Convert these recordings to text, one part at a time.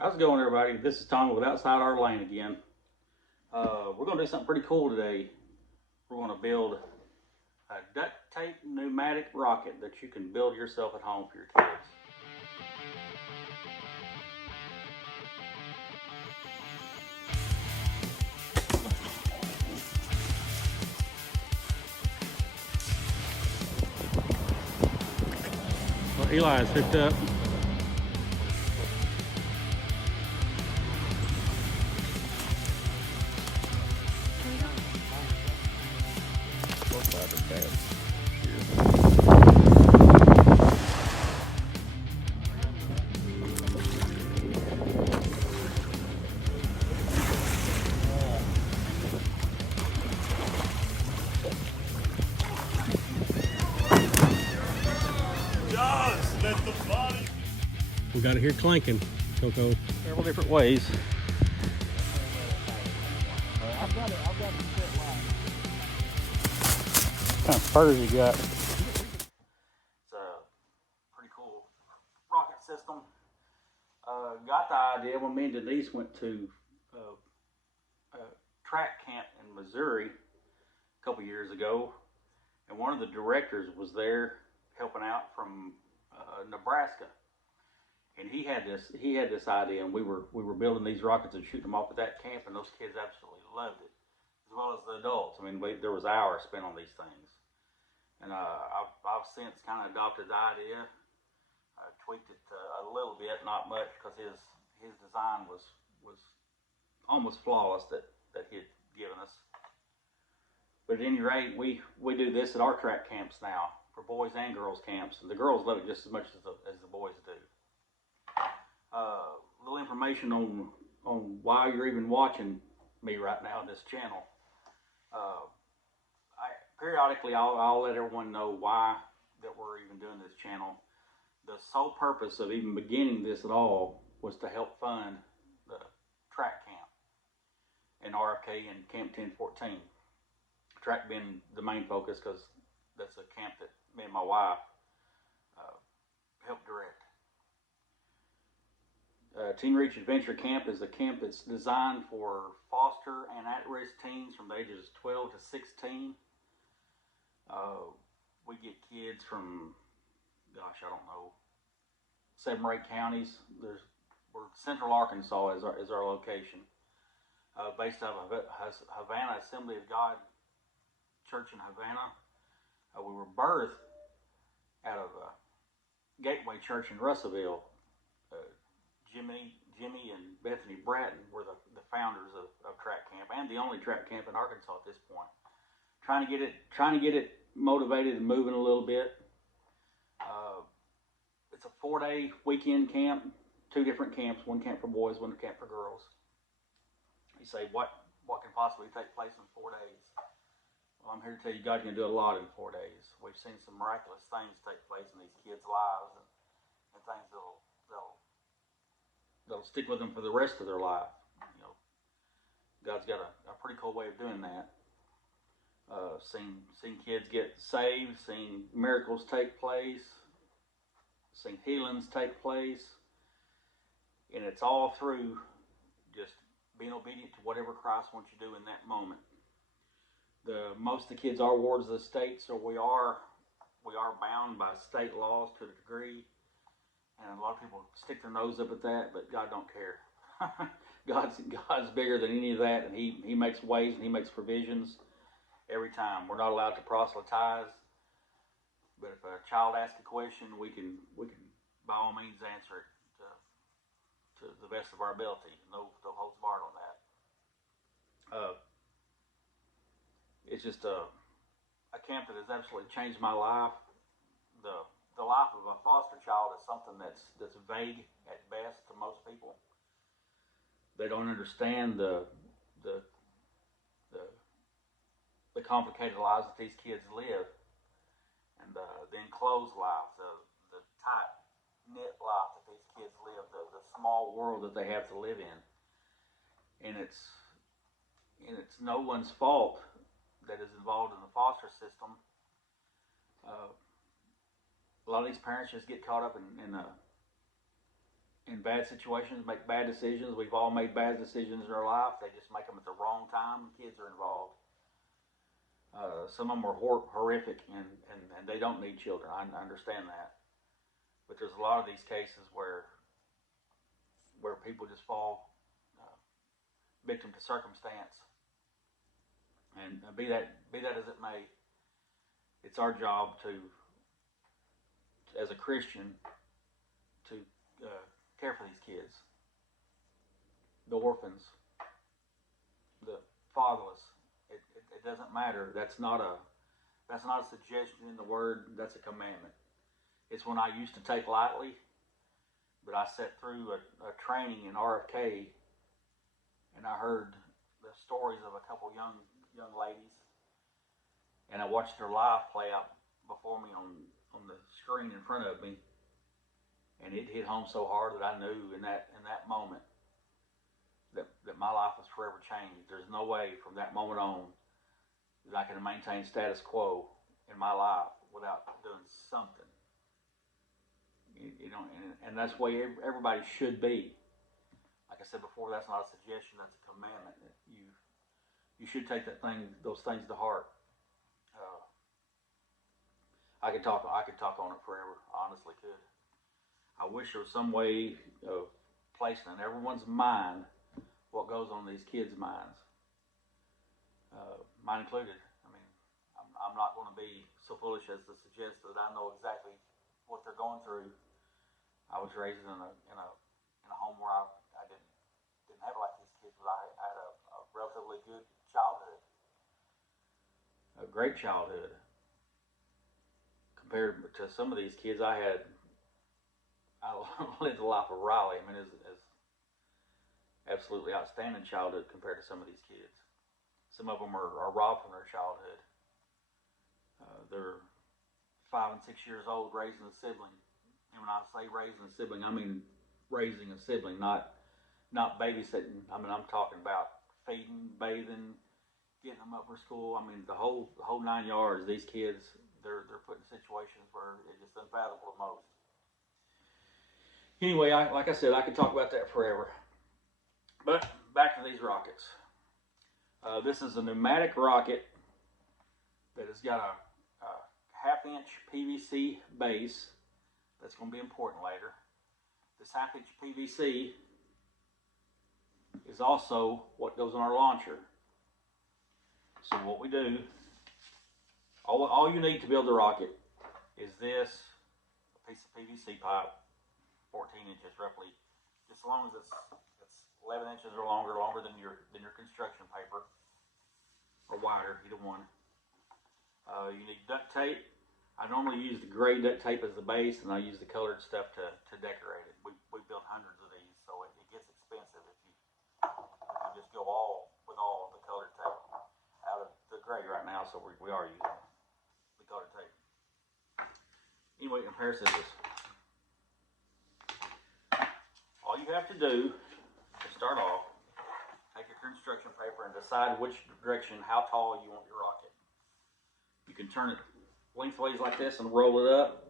How's it going, everybody? This is Tom with Outside Our Lane again. We're going to do something pretty cool today. We're going to build a duct tape pneumatic rocket that you can build yourself at home for your kids. Well, Eli is hooked up. We got it here clanking, Coco. Several different ways. I've got it set line. What kind of spurs you got? It's a pretty cool rocket system. Got the idea when me and Denise went to a track camp in Missouri a couple years ago, and one of the directors was there helping out from Nebraska. And he had this idea, and we were building these rockets and shooting them off at that camp, and those kids absolutely loved it, as well as the adults. I mean, there was hours spent on these things, and I've since kind of adopted the idea. I tweaked it a little bit, not much, because his design was almost flawless that he had given us. But at any rate, we do this at our track camps now for boys and girls camps, and the girls love it just as much as the boys do. Little information on why you're even watching me right now on this channel. Periodically I'll let everyone know why that we're even doing this channel. The sole purpose of even beginning this at all was to help fund the track camp in RFK and Camp 1014. Track being the main focus because that's a camp that me and my wife helped direct. Teen Reach Adventure Camp is a camp that's designed for foster and at-risk teens from the ages 12 to 16. We get kids from, gosh, I don't know, 7 or 8 counties. We're Central Arkansas is our location. Based out of Havana Assembly of God Church in Havana. We were birthed out of Gateway Church in Russellville. Jimmy and Bethany Bratton were the founders of track camp, and the only track camp in Arkansas at this point. Trying to get it motivated and moving a little bit. It's a 4-day weekend camp, 2 different camps, 1 camp for boys, 1 camp for girls. You say, what can possibly take place in 4 days? Well, I'm here to tell you, God can do a lot in 4 days. We've seen some miraculous things take place in these kids' lives, and things that'll stick with them for the rest of their life. You know, God's got a pretty cool way of doing that. Seen kids get saved, seen miracles take place, seen healings take place, and it's all through just being obedient to whatever Christ wants you to do in that moment. Most of the kids are wards of the state, so we are bound by state laws to a degree. And a lot of people stick their nose up at that, but God don't care. God's bigger than any of that, and He makes ways and He makes provisions every time. We're not allowed to proselytize, but if a child asks a question, we can by all means answer it to the best of our ability. No holds barred on that. It's just a camp that has absolutely changed my life. The life of a foster child is something that's vague at best to most people. They don't understand the complicated lives that these kids live, and the enclosed life, the tight knit life that these kids live, the small world that they have to live in, and it's no one's fault that is involved in the foster system. A lot of these parents just get caught up in in bad situations, make bad decisions. We've all made bad decisions in our life. They just make them at the wrong time. Kids are involved. Some of them are horrific, and they don't need children. I understand that. But there's a lot of these cases where people just fall victim to circumstance. And be that as it may, it's our job to, as a Christian, to care for these kids, the orphans, the fatherless. It doesn't matter. That's not a suggestion in the Word. That's a commandment. It's one I used to take lightly, but I sat through a training in RFK, and I heard the stories of a couple young ladies, and I watched their life play out before me on the screen in front of me, and it hit home so hard that I knew in that moment that my life was forever changed. There's no way from that moment on that I can maintain status quo in my life without doing something. You know, and that's the way everybody should be. Like I said before, that's not a suggestion; that's a commandment. You should take those things to heart. I could talk on it forever. I honestly could. I wish there was some way of placing in everyone's mind what goes on in these kids' minds, mine included. I mean, I'm not going to be so foolish as to suggest that I know exactly what they're going through. I was raised in a home where I didn't have it like these kids, but I had a relatively good childhood, a great childhood. Compared to some of these kids, I lived the life of Riley. I mean, it's absolutely outstanding childhood compared to some of these kids. Some of them are robbed from their childhood. They're 5 and 6 years old raising a sibling. And when I say raising a sibling, I mean raising a sibling, not babysitting. I mean, I'm talking about feeding, bathing, getting them up for school. I mean, the whole 9 yards. These kids, they're put in situations where it's just unfathomable to most. Anyway, like I said, I could talk about that forever. But back to these rockets. This is a pneumatic rocket that has got a half-inch PVC base. That's going to be important later. This half-inch PVC is also what goes on our launcher. So what we do, all you need to build the rocket is this piece of PVC pipe, 14 inches roughly, just as long as it's 11 inches or longer than your construction paper, or wider, either one. You need duct tape. I normally use the gray duct tape as the base, and I use the colored stuff to decorate it. We built hundreds of these, so it gets expensive if you just go with all of the colored tape. Out of the gray right now, so we are using the colored tape. Anyway, a pair of scissors. All you have to do to start off, take your construction paper and decide which direction, how tall you want your rocket. You can turn it lengthways like this and roll it up,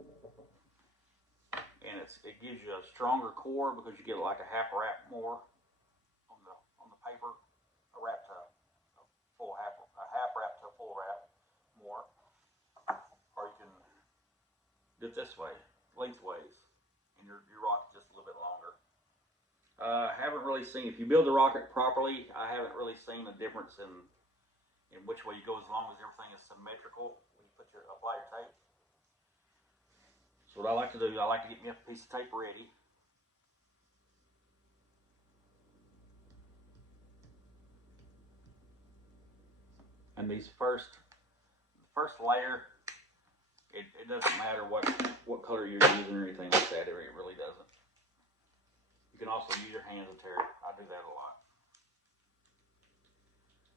and it gives you a stronger core because you get like a half wrap more on the paper, a wrap to a full half wrap to a full wrap more, or you can do it this way, lengthways, and your rocket's just a little bit longer. Haven't really seen, if you build the rocket properly, I haven't really seen a difference in which way you go as long as everything is symmetrical. Apply your tape. So what I like to do, I like to get me a piece of tape ready. And these first layer, it doesn't matter what color you're using or anything like that. It really doesn't. You can also use your hands to tear it. I do that a lot.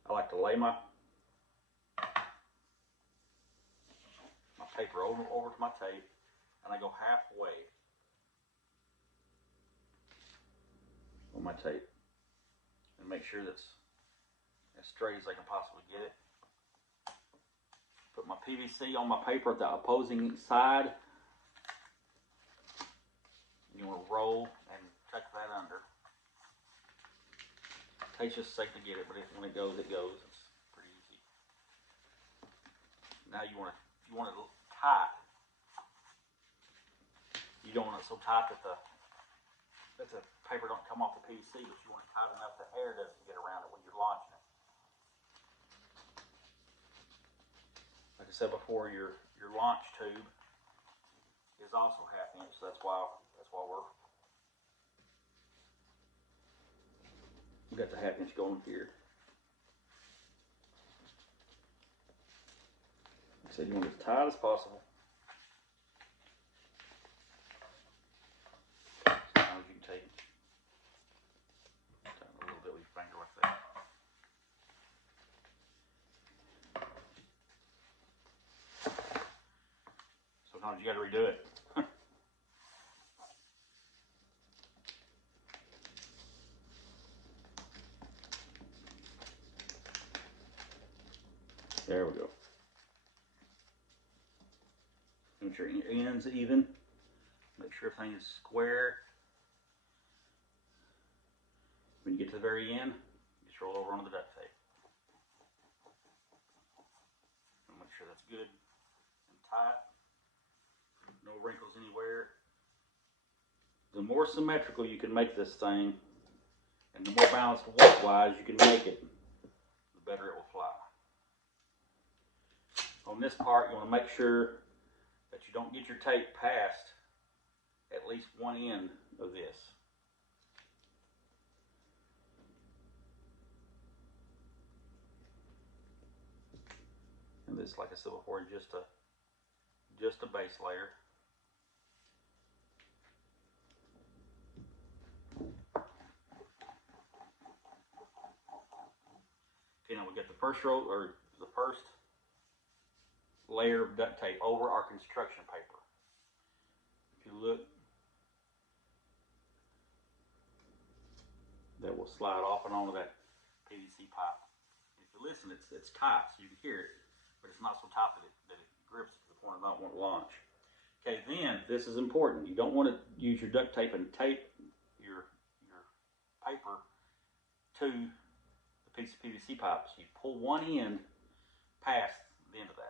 I like to lay my paper over to my tape, and I go halfway on my tape and make sure that's as straight as I can possibly get it. Put my PVC on my paper at the opposing side. You want to roll and tuck that under. Takes just a second to get it, but when it goes, it goes. It's pretty easy. Now you want it tight. You don't want it so tight that the paper don't come off the PVC, but you want it tight enough that air doesn't get around it when you're launching it. Like I said before, your launch tube is also 1/2 inch, so that's why we got the 1/2 inch going here. Like I said, you want it as tight as possible. Sometimes you can take a little bit with your finger like that. Sometimes you got to redo it. There we go. Make sure your ends even. Make sure everything is square. When you get to the very end, just roll over onto the duct tape. And make sure that's good and tight. No wrinkles anywhere. The more symmetrical you can make this thing, and the more balanced weight-wise you can make it, the better it will fly. On this part, you want to make sure that you don't get your tape past at least one end of this. And this, like I said before, is just a base layer. Okay, now we got the first row, or the first layer of duct tape over our construction paper. If you look, that will slide off and onto that PVC pipe. If you listen, it's tight, so you can hear it, but it's not so tight that it grips to the point of not wanting to launch. Okay, then this is important. You don't want to use your duct tape and tape your paper to the piece of PVC pipe. So you pull one end past the end of that.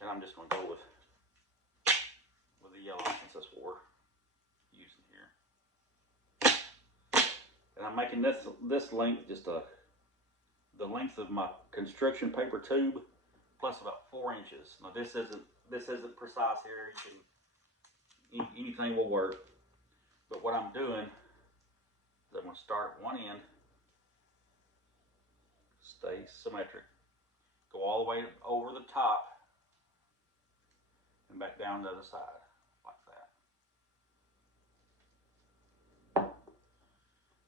And I'm just going to go with the yellow since that's what we're using here. And I'm making this length just the length of my construction paper tube plus about 4 inches. Now this isn't precise here. Anything will work. But what I'm doing is I'm going to start at one end, stay symmetric, go all the way over the top, and back down the other side, like that.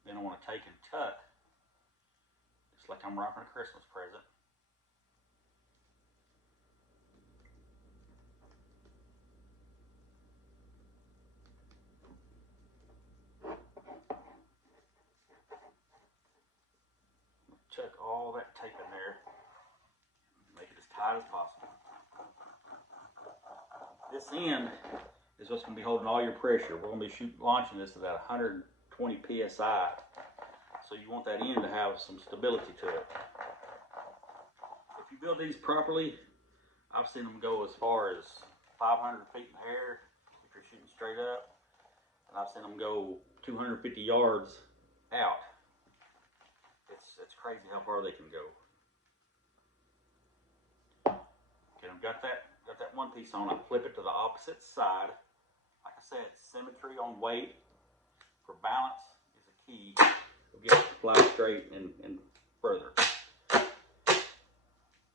Then I want to take and tuck, just like I'm wrapping a Christmas present. Tuck all that tape in there, make it as tight as possible. This end is what's going to be holding all your pressure. We're going to be launching this at 120 psi, so you want that end to have some stability to it. If you build these properly, I've seen them go as far as 500 feet in the air if you're shooting straight up, and I've seen them go 250 yards out. It's crazy how far they can go. Okay, I've got that one piece on. I flip it to the opposite side. Like I said, symmetry on weight for balance is a key. We'll get it to fly straight and further.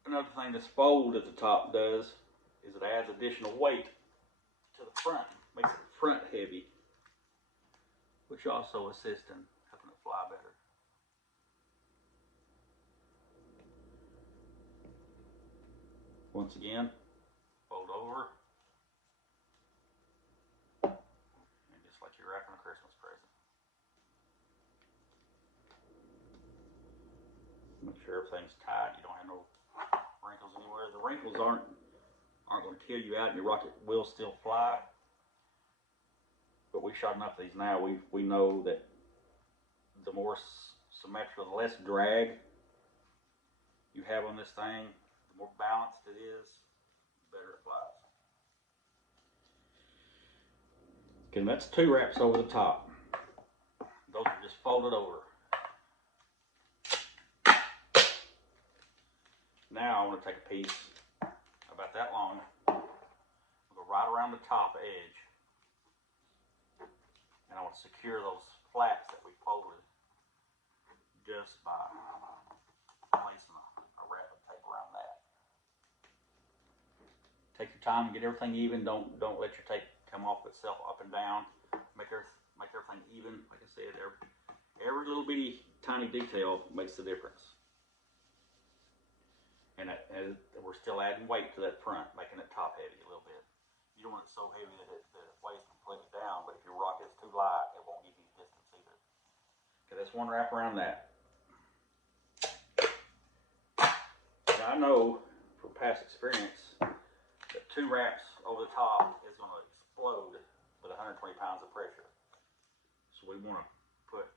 Another thing this fold at the top does is it adds additional weight to the front. Makes it front heavy, which also assists in helping it fly better. Once again, fold over, and just like you're wrapping a Christmas present. Make sure everything's tight. You don't have no wrinkles anywhere. The wrinkles aren't going to kill you out, and your rocket will still fly. we shot enough of these now. We know that the more symmetrical, the less drag you have on this thing, the more balanced it is, the better it flies. Okay, that's 2 wraps over the top. Those are just folded over. Now I want to take a piece about that long, go right around the top edge, and I want to secure those flats that we folded just by placing a wrap of tape around that. Take your time and get everything even. Don't let your tape come off itself up and down. Make everything even. Like I said, every little bitty tiny detail makes the difference. And we're still adding weight to that front, making it top heavy a little bit. You don't want it so heavy that it weighs completely down, but if your rock is too light, it won't give you distance either. Okay, that's 1 wrap around that. And I know from past experience that 2 wraps over the top is going to explode with 120 pounds of pressure. So we want to put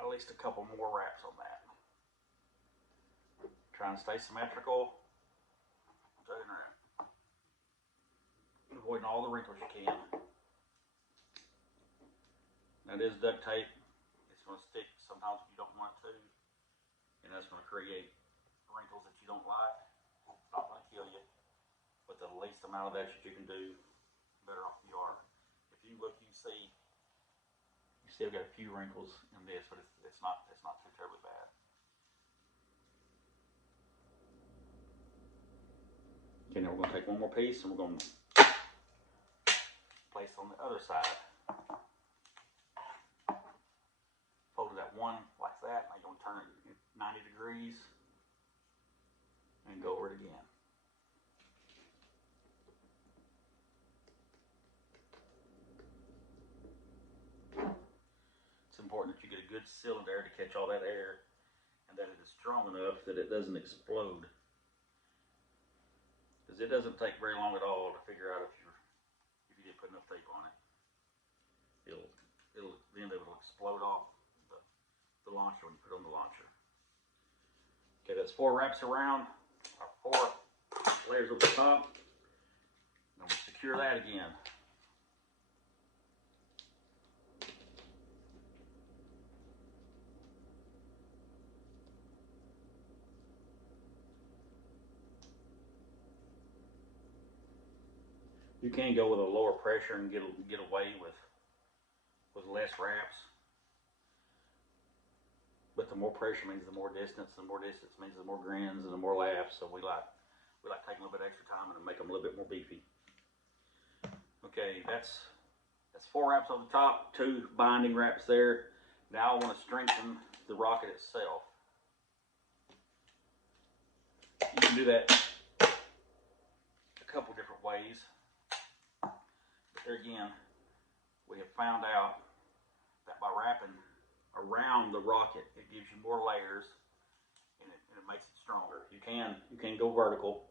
at least a couple more wraps on that. Trying to stay symmetrical, avoiding all the wrinkles you can. That is duct tape. It's going to stick sometimes if you don't want it to, and that's going to create wrinkles that you don't like. It's not going to kill you, but the least amount of that you can do, better off you are. If you look, you see, you still got a few wrinkles in this, but it's not too terribly bad. Okay, now we're going to take 1 more piece and we're going to place it on the other side. Fold it at 1 like that. Now you're going to turn it 90 degrees and go over it again. It's important that you get a good cylinder to catch all that air and that it is strong enough that it doesn't explode. Because it doesn't take very long at all to figure out if you didn't put enough tape on it. Then it will explode off the launcher when you put it on the launcher. Okay, that's 4 wraps around, our 4 layers over the top. And we'll secure that again. You can go with a lower pressure and get away with less wraps. But the more pressure means the more distance. The more distance means the more grins and the more laughs. So we like taking a little bit extra time and make them a little bit more beefy. Okay, that's 4 wraps on the top, 2 binding wraps there. Now I want to strengthen the rocket itself. You can do that a couple different ways. But there again, we have found out that by wrapping around the rocket, it gives you more layers and it makes it stronger. You can go vertical,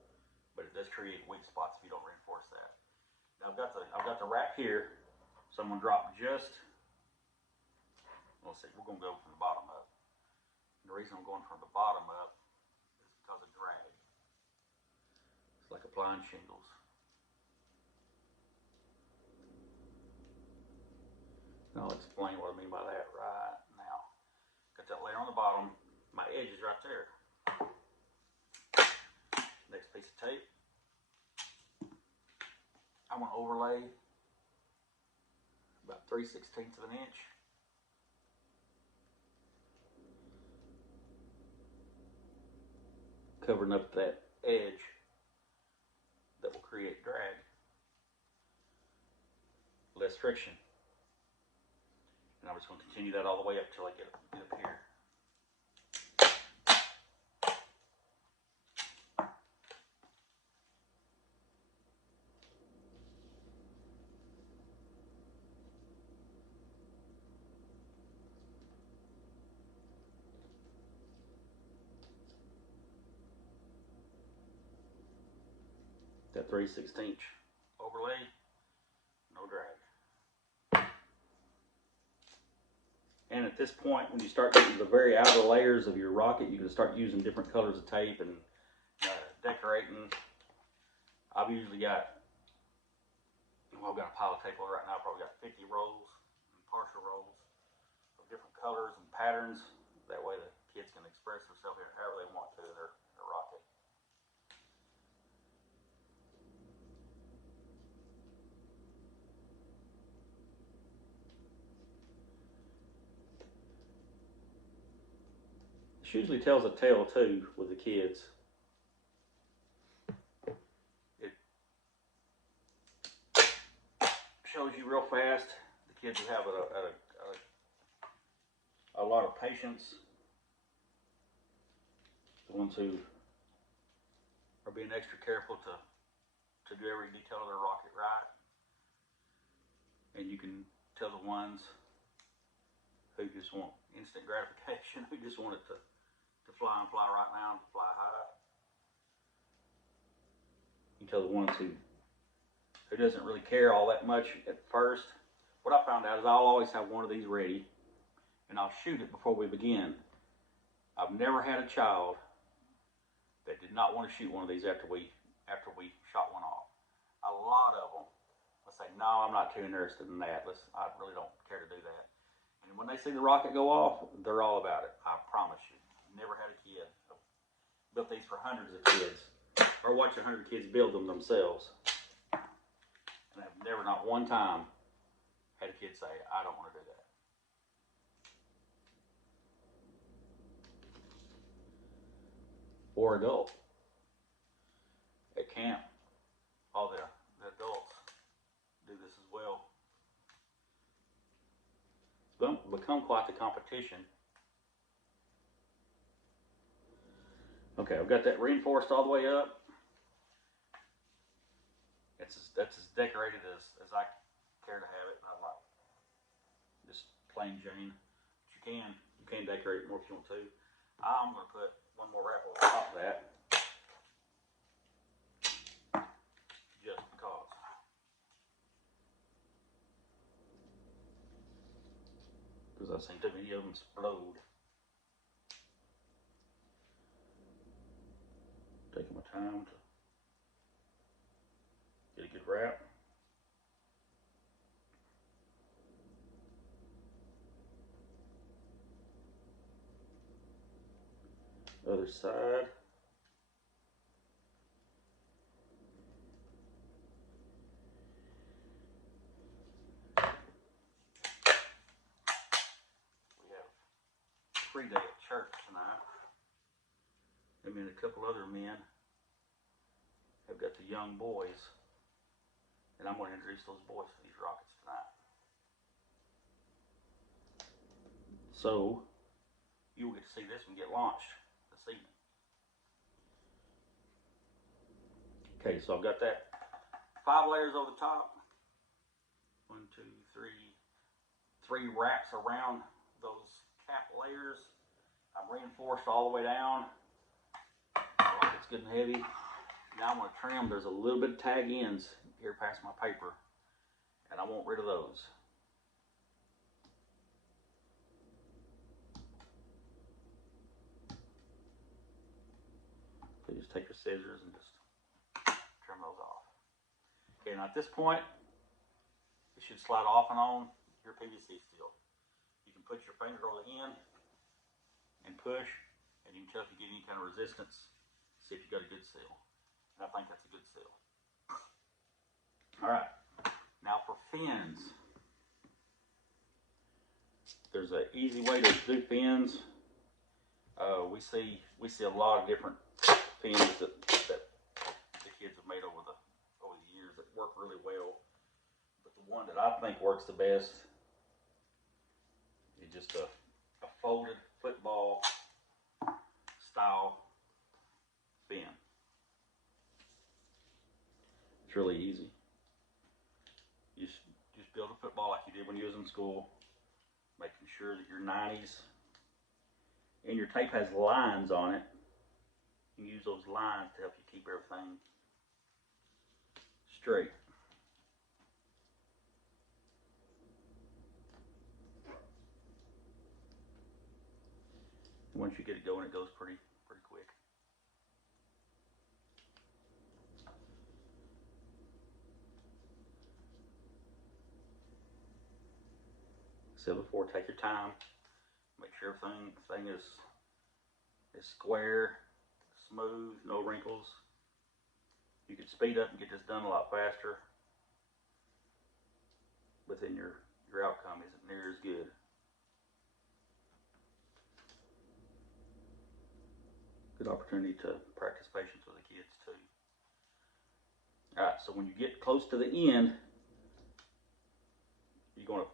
but it does create weak spots if you don't reinforce that. Now I've got the wrap here, so I'm gonna drop just. Let's see, we're gonna go from the bottom up. And the reason I'm going from the bottom up is because of drag. It's like applying shingles. And I'll explain what I mean by that right now. Got that layer on the bottom. My edge is right there. Next piece of tape. I want to overlay about 3/16 of an inch. Covering up that edge that will create drag. Less friction. And I'm just going to continue that all the way up till I get up here. That 3/16 overlay, no drag. at this point, when you start getting the very outer layers of your rocket, you can start using different colors of tape and decorating. I've usually got, well, I've got a pile of tape right now. I've probably got 50 rolls and partial rolls of different colors and patterns. That way the kids can express themselves however they want to in their rocket. This usually tells a tale too with the kids. It shows you real fast. The kids will have a lot of patience. The ones who are being extra careful to do every detail of their rocket right. And you can tell the ones who just want instant gratification, who just want it to fly and fly right now and fly high. You tell the ones who doesn't really care all that much at first. What I found out is I'll always have one of these ready, and I'll shoot it before we begin. I've never had a child that did not want to shoot one of these after we shot one off. A lot of them will say, "No, I'm not too interested in that. I really don't care to do that." And when they see the rocket go off, they're all about it. I promise you. Never had a kid. I've built these for hundreds of kids, or watched 100 kids build them themselves. And I've never, not one time, had a kid say, "I don't want to do that." Or adult. At camp, all the adults do this as well. It's become quite the competition. Okay, I've got that reinforced all the way up. That's as decorated as I care to have it. I like just plain Jane. But you can decorate it more if you want to. I'm going to put one more wrap on top of that, just because. Because I've seen too many of them explode. Taking my time to get a good wrap. Other side. We have free day at church tonight. I mean, a couple other men have got the young boys, and I'm going to introduce those boys to these rockets tonight. So you will get to see this one get launched this evening. Okay, so I've got that 5 layers over the top. 1, 2, 3. 3 wraps around those cap layers. I've reinforced all the way down. Like it's good and heavy. Now I'm going to trim. There's a little bit of tag ends here past my paper, and I want rid of those. So just take your scissors and just trim those off. Okay, now at this point, it should slide off and on your PVC steel. You can put your finger on the end and push, and you can tell if you get any kind of resistance, see if you got a good seal. And I think that's a good seal. All right, now for fins. There's an easy way to do fins. We see a lot of different fins that the kids have made over the years that work really well. But the one that I think works the best is just a folded football style fin. It's really easy. You just build a football like you did when you was in school, making sure that your 90s and your tape has lines on it. You use those lines to help you keep everything straight. Once you get it going, it goes pretty quick. Said before, take your time. Make sure everything is square, smooth, no wrinkles. You could speed up and get this done a lot faster, but then your outcome isn't near as good. Good opportunity to practice patience with the kids too. All right, so when you get close to the end, you're going to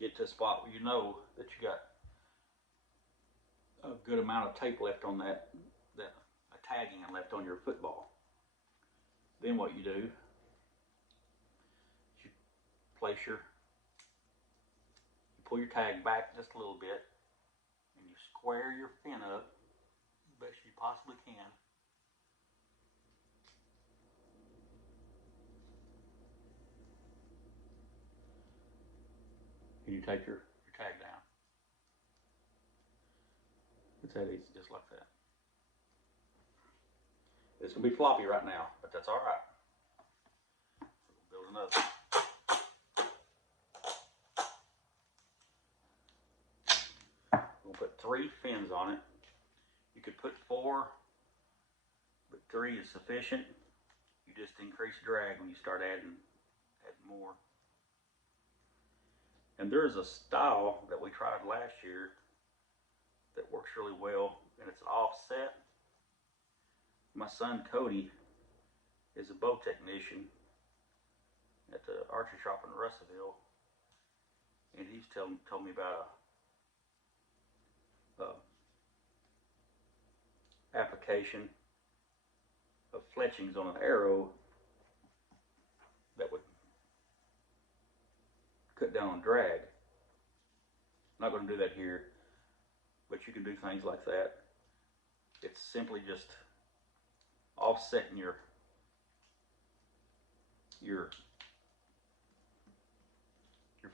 get to a spot where you know that you got a good amount of tape left on that tagging left on your football. Then what you do is you pull your tag back just a little bit, and you square your fin up as best you possibly can. And you take your tag down. It's that easy, just like that. It's going to be floppy right now, but that's all right. We'll build another. We'll put 3 fins on it. You could put 4, but 3 is sufficient. You just increase drag when you start adding more. And there's a style that we tried last year that works really well, and it's an offset. My son Cody is a bow technician at the archery shop in Russellville, and he's told me about a application of fletchings on an arrow that would cut down on drag. I'm not going to do that here, but you can do things like that. It's simply just offsetting your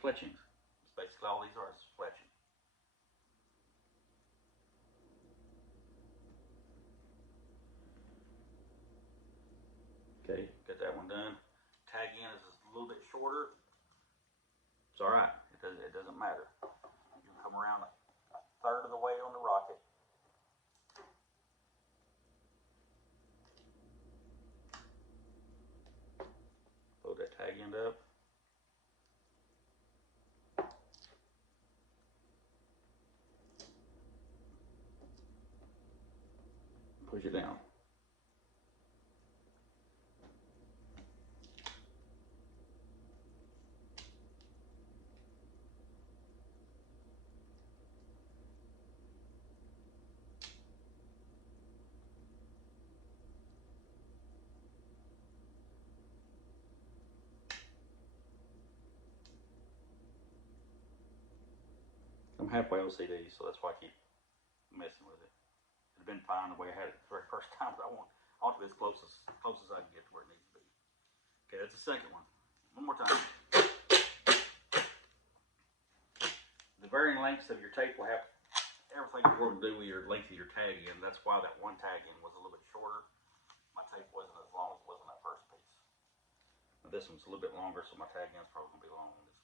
fletchings. That's basically all these are, is fletching. Okay, got that one done. Tag in is a little bit shorter. It's all right. It doesn't matter. You can come around a third of the way on the rocket. Load that tag end up. Push it down. I'm halfway OCD, so that's why I keep messing with it. It'd been fine the way I had it the very first time, but I want to be as close as I can get to where it needs to be. Okay, that's the second one. One more time. The varying lengths of your tape will have everything you're going to do with your length of your tag end. That's why that one tag end was a little bit shorter. My tape wasn't as long as it was on that first piece. Now this one's a little bit longer, so my tag end's probably going to be long on this one.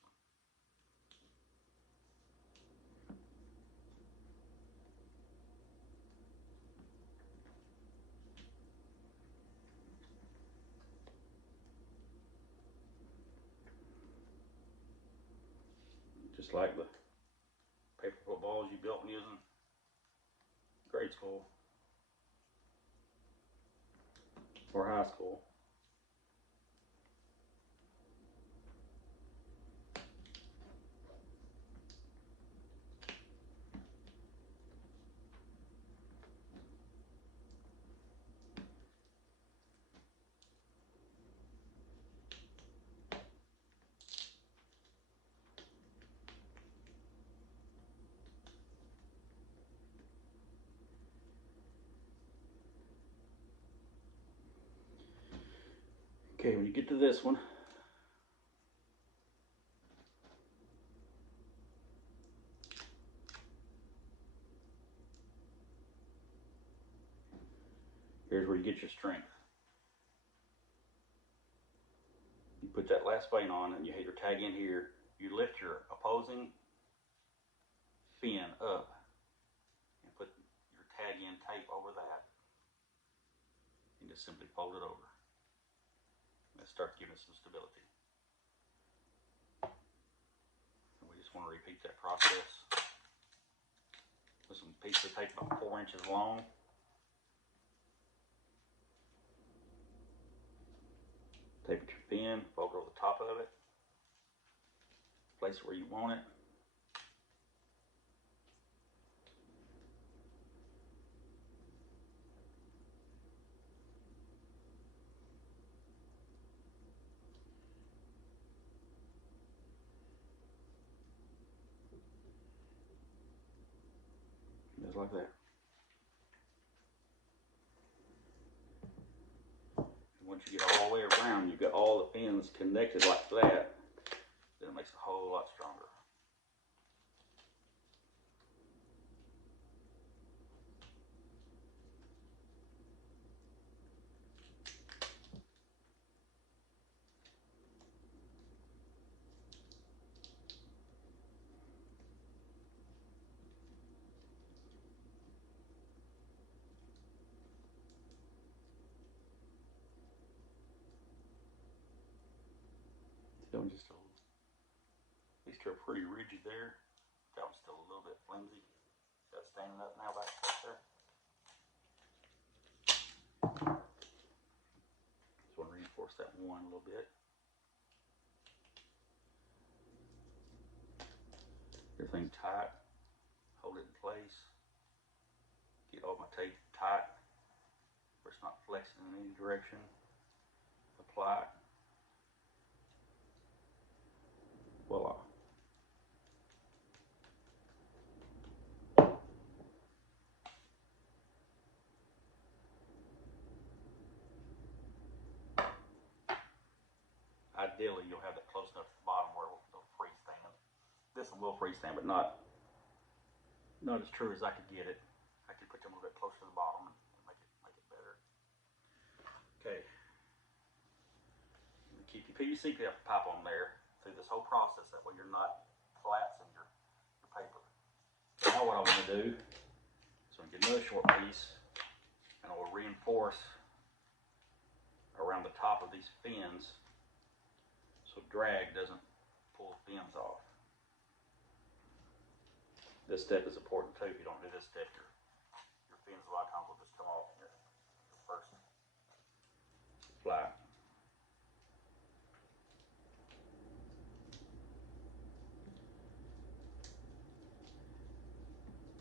Just like the paper footballs you built when using grade school or high school. Okay, when you get to this one, here's where you get your strength. You put that last vein on and you hit your tag in here. You lift your opposing fin up and put your tag in tape over that. And just simply fold it over. That starts giving us some stability. And we just want to repeat that process with some piece of tape about 4 inches long. Tape it your fin, fold it over the top of it. Place it where you want it. Just like that. And once you get all the way around, you've got all the fins connected like that, then it makes it a whole lot stronger. Still just a little, these two are pretty rigid there. That one's still a little bit flimsy. That's standing up now back there. Just want to reinforce that one a little bit. Everything tight. Hold it in place. Get all my tape tight where it's not flexing in any direction. Apply it. Voila. Ideally, you'll have that close enough to the bottom where it'll freestand. This one will freestand, but not as true as I could get it. I could put them a little bit closer to the bottom and make it better. Okay. Keep your PVC pipe on there through this whole process. That way you're not collapsing your paper. Now what I want to do is I'm going to get another short piece and I will reinforce around the top of these fins so drag doesn't pull the fins off. This step is important too. If you don't do this step, your fins a lot of times will just come off here. First fly.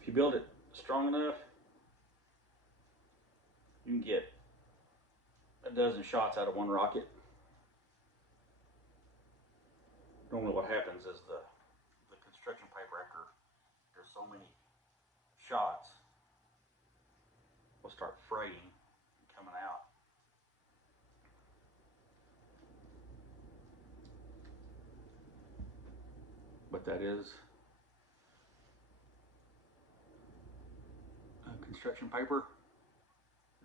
If you build it strong enough, you can get a dozen shots out of one rocket. Normally what happens is the construction paper, after there's so many shots, will start fraying and coming out. But that is a construction paper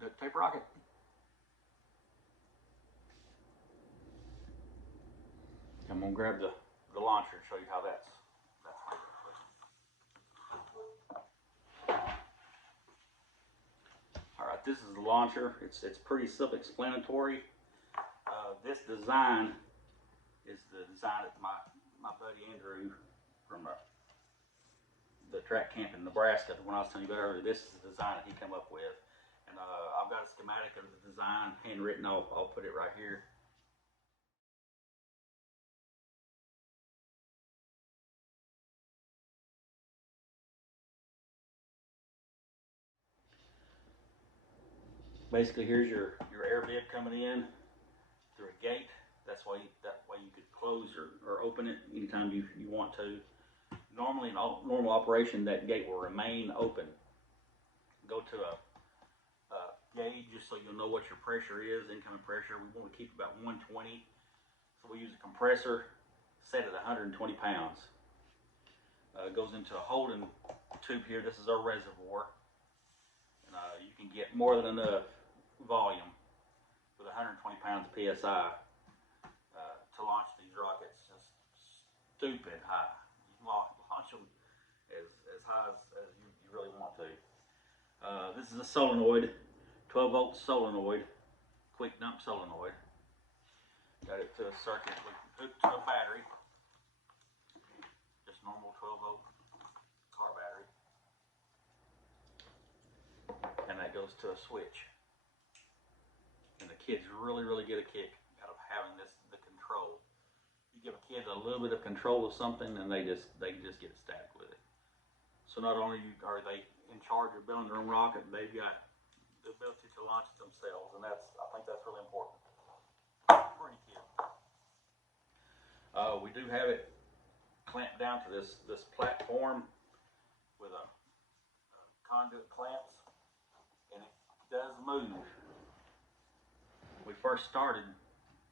duct tape rocket. I'm gonna grab the launcher and show you how that's made. All right, this is the launcher. It's pretty self-explanatory. This design is the design that my buddy Andrew from the track camp in Nebraska, the one I was telling you about earlier. This is the design that he came up with, and I've got a schematic of the design handwritten. I'll put it right here. Basically, here's your air bib coming in through a gate. That way you could close or open it anytime you want to. Normally, in normal operation, that gate will remain open. Go to a gauge just so you'll know what your pressure is, incoming pressure. We want to keep about 120. So we use a compressor set at 120 pounds. It goes into a holding tube here. This is our reservoir. And you can get more than enough volume with 120 pounds of PSI to launch these rockets just stupid high. You can launch them as high as you really want to. This is a solenoid, 12 volt solenoid, quick dump solenoid. Got it to a circuit hooked to a battery, just normal 12 volt car battery, and that goes to a switch. And the kids really get a kick out of having the control. You give a kid a little bit of control of something, and they just get ecstatic with it. So not only are they in charge of building their own rocket, they've got the ability to launch it themselves, and I think that's really important for any kid. We do have it clamped down to this platform with a conduit clamps, and it does move. When we first started,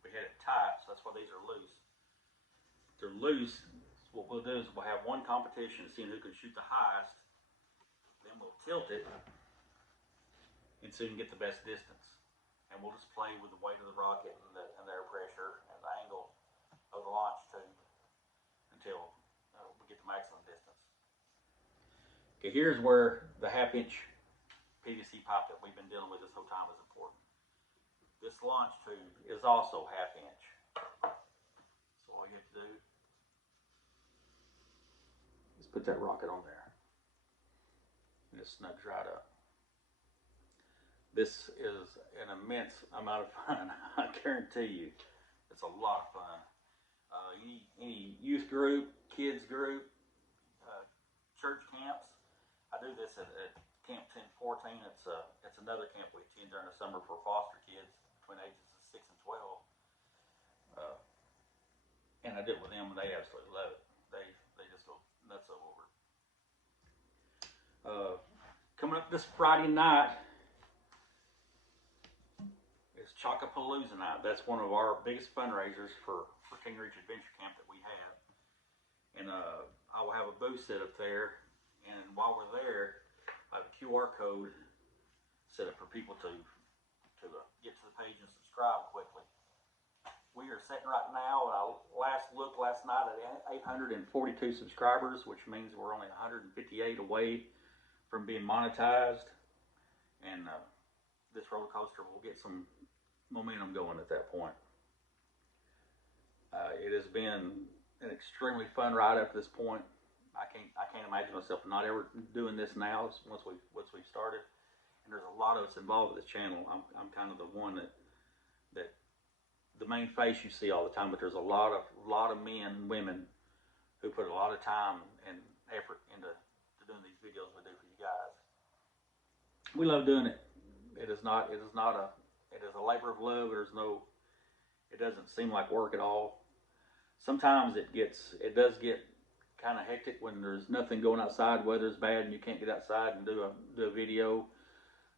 we had it tight, so that's why these are loose. If they're loose, what we'll do is we'll have one competition seeing who can shoot the highest, then we'll tilt it and so you can get the best distance. And we'll just play with the weight of the rocket and the air pressure and the angle of the launch tube until we get the maximum distance. Okay, here's where the half-inch PVC pipe that we've been dealing with this whole time is important. This launch tube is also half-inch. So all you have to do is put that rocket on there. And it snugs right up. This is an immense amount of fun. I guarantee you, it's a lot of fun. Any youth group, kids group, church camps. I do this at Camp 1014. It's another camp we attend during the summer for foster kids between ages of 6 and 12. And I do it with them, and they absolutely love it. They just go nuts over it. Coming up this Friday night is Chockapalooza night. That's one of our biggest fundraisers for King Reach Adventure Camp that we have. And I will have a booth set up there. And while we're there, I have a QR code set up for people to get to the page and subscribe quickly. We are sitting right now, and I looked last night at 842 subscribers, which means we're only 158 away from being monetized. And this roller coaster will get some momentum going at that point. It has been an extremely fun ride up to this point. I can't imagine myself not ever doing this now once we've started. And there's a lot of us involved with this channel. I'm kind of the one that the main face you see all the time, but there's a lot of men and women who put a lot of time and effort into doing these videos we do for you guys. We love doing it. It is a labor of love. It doesn't seem like work at all. Sometimes it does get kind of hectic when there's nothing going outside, weather's bad and you can't get outside and do a video.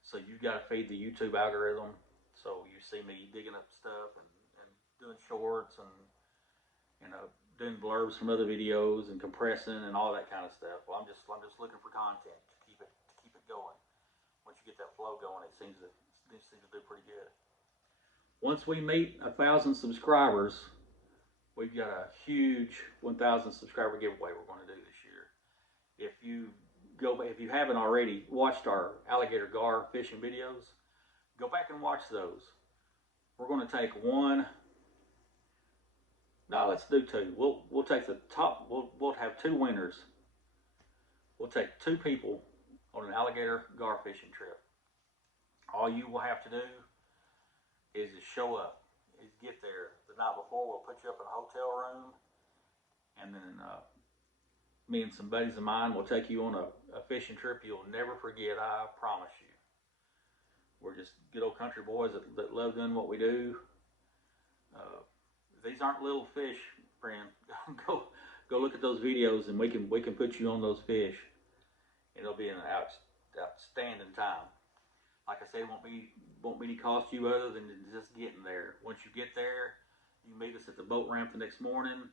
So you've got to feed the YouTube algorithm. So you see me digging up stuff and doing shorts and doing blurbs from other videos and compressing and all that kind of stuff. Well, I'm just looking for content to keep it going. Once you get that flow going, it seems to do pretty good. Once we meet 1,000 subscribers, we've got a huge 1,000 subscriber giveaway we're going to do this year. If you haven't already watched our alligator gar fishing videos, go back and watch those. We're going to take one. No, let's do two. We'll take the top. We'll have two winners. We'll take two people on an alligator gar fishing trip. All you will have to do is to show up. Is get there the night before. We'll put you up in a hotel room, and then me and some buddies of mine will take you on a fishing trip you'll never forget. I promise you. We're just good old country boys that love doing what we do. These aren't little fish, friend. Go look at those videos, and we can put you on those fish. It'll be an outstanding time. Like I said, won't be any cost you other than just getting there. Once you get there, you meet us at the boat ramp the next morning,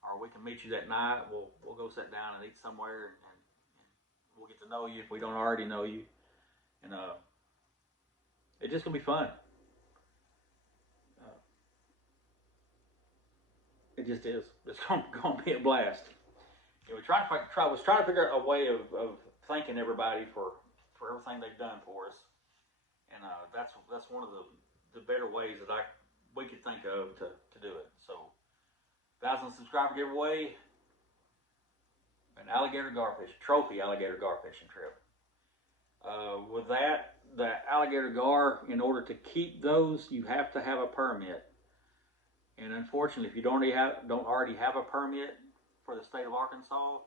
or we can meet you that night. We'll go sit down and eat somewhere, and we'll get to know you if we don't already know you. And it's just gonna be fun. It just is. It's gonna be a blast. Was trying to figure out a way of thanking everybody for everything they've done for us, and that's one of the better ways that we could think of to do it. So, 1,000 subscriber giveaway, an alligator garfish trophy alligator gar fishing trip. With that, the alligator gar, in order to keep those, you have to have a permit. And unfortunately, if you don't already have a permit for the state of Arkansas,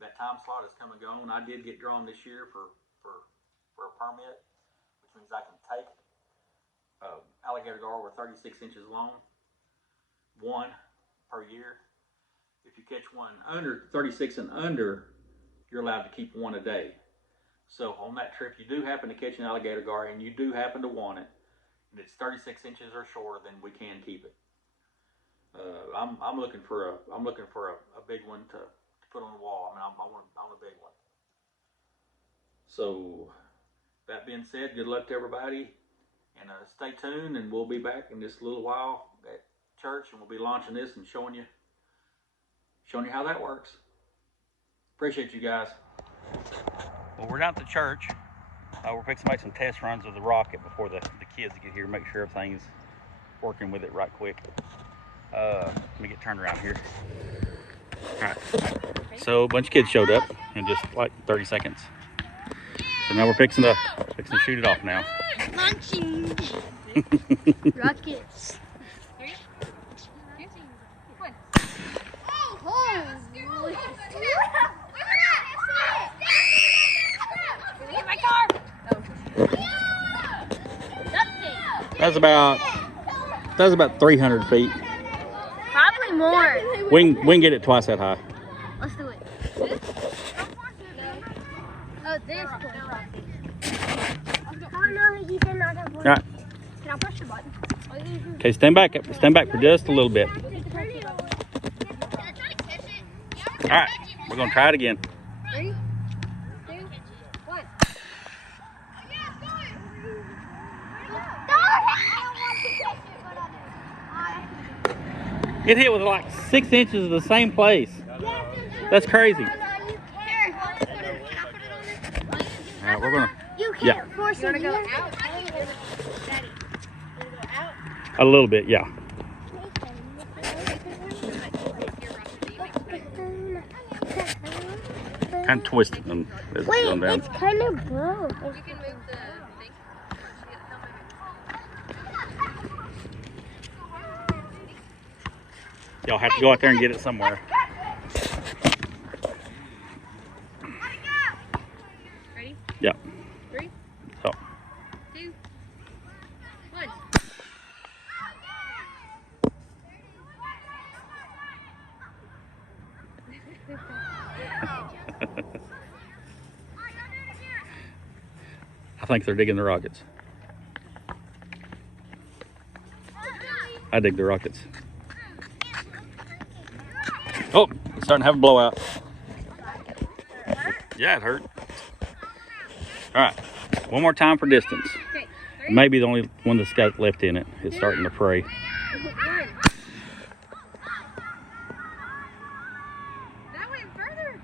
that time slot is come and gone. I did get drawn this year for a permit, which means I can take alligator gar over 36 inches long, one per year. If you catch one under 36 and under, you're allowed to keep one a day. So on that trip, you do happen to catch an alligator gar and you do happen to want it, and it's 36 inches or shorter, then we can keep it. I'm looking for a big one to put on the wall. I mean, I want a big one. So that being said, good luck to everybody, and stay tuned, and we'll be back in just a little while at church, and we'll be launching this and showing you how that works. Appreciate you guys. Well, we're down at the church. We're fixing to make some test runs with the rocket before the kids get here, make sure everything's working with it right quick. Let me get turned around here. All right. So a bunch of kids showed up in just like 30 seconds. So now we're fixing to shoot it off now. Launching rockets. That's about 300 feet. Probably more. We can get it twice that high. Let's do it. Oh, this one. Oh no, he did not have one. All right. Can I push the button? Okay, stand back for just a little bit. All right, we're gonna try it again. 3, 2, 1. It hit with like 6 inches of the same place. That's crazy. All right, we're gonna. You can't force it to go out. A little bit, yeah. Kind of twisting them as it's going down. It's kind of broke. Y'all have to go out there and get it somewhere. Ready? Yeah. 3, So. 2, 1. I think they're digging the rockets. I dig the rockets. Oh, it's starting to have a blowout. Yeah, it hurt. All right, one more time for distance. Okay, Maybe the only one that's got left in it. It's starting to fray. That went further.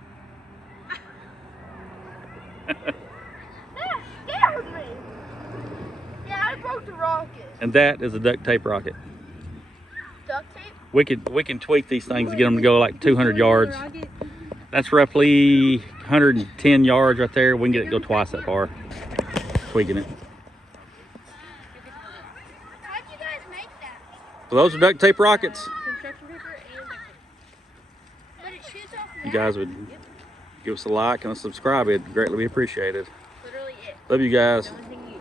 That scared me. Yeah, I broke the rocket. And that is a duct tape rocket. Duct tape? We can tweak these things to get them to go like 200 yards. That's roughly 110 yards right there. We can get it to go twice that far. Tweaking it. How'd you guys make that? So those are duct tape rockets. Construction paper and duct tape. But it shoots off You guys would give us a like and a subscribe. It'd greatly be appreciated. literally it. Love you guys. The only thing you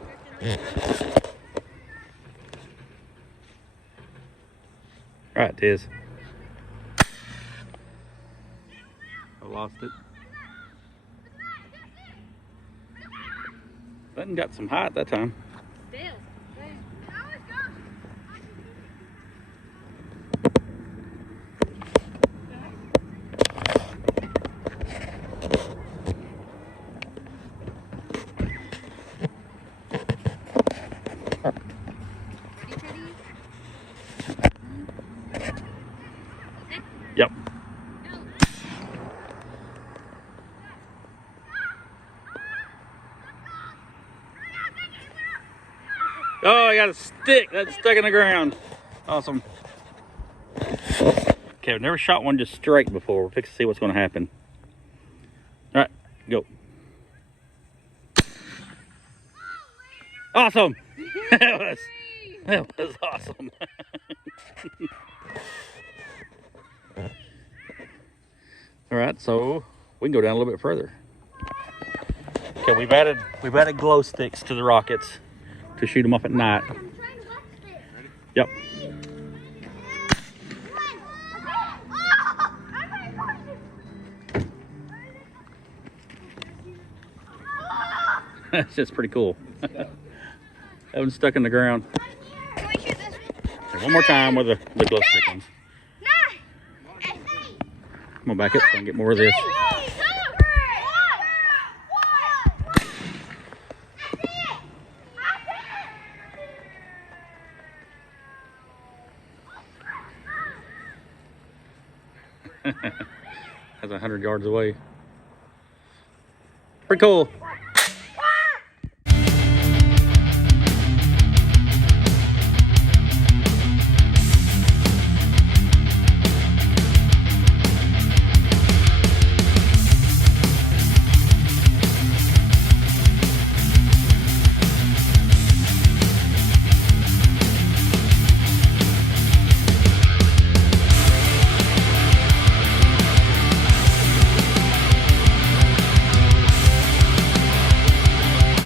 Right, Tiz. I lost it. That one got some height that time. Dale. Oh, I got a stick that's stuck in the ground. Awesome. Okay, I've never shot one just straight before. We're fixing to see what's going to happen. All right, go. Awesome. that was awesome. All right, so we can go down a little bit further. Okay, we've added glow sticks to the rockets to shoot them off at night. Yep. That's just pretty cool. That one's stuck in the ground. Can we shoot this one? Okay, one more time with the glow stick ones. I'm gonna back up so I can get more of this. That's 100 yards away. Pretty cool.